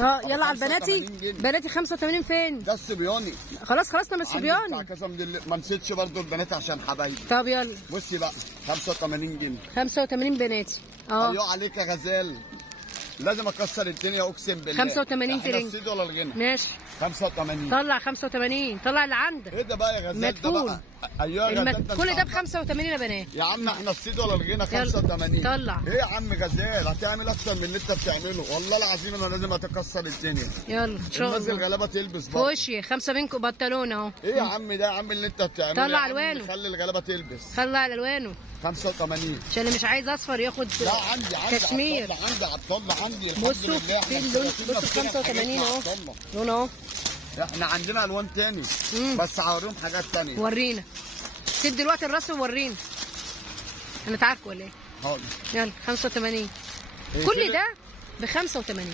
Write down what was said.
يلا على البناتي. بناتي 85 فين؟ ده الصبياني. خلاص خلصنا من الصبياني. ما نسيتش برضه البنات عشان حبايبي. طب يلا بصي بقى 85 جنيه. 85 بناتي. ايوه عليك يا غزال. لازم اكسر الدنيا اقسم بالله. 85 ترنج. الصيد ولا الغنى؟ ماشي 85. طلع 85. طلع اللي عندك. ايه ده بقى يا غزال؟ مدفون. ده بقى ايوه يا غزال. كل ده ب 85 يا بنات. يا عم احنا الصيد ولا الغنى 85. طلع. ايه يا عم غزال هتعمل اكتر من اللي انت بتعمله والله العظيم انا لازم اتكسر الدنيا. يلا ان شاء الله. الناس الغلابه تلبس برضه. خشي 5 منكم بنطلون اهو. ايه يا عم ده يا عم اللي انت بتعمله؟ طلع الوانه. خلي الغلابه تلبس. طلع الوانه 85 عشان اللي مش عايز اصفر ياخد. لا عندي كشمير. عندي عبد عندي بصوا في اللون. بصوا 85 اهو لون اهو. احنا عندنا الوان تاني بس هوريهم حاجات تانية. ورينا. سيب دلوقتي الراس وورينا. انا تعاركوا ولا ايه؟ حاضر. يلا 85. كل ده ب 85.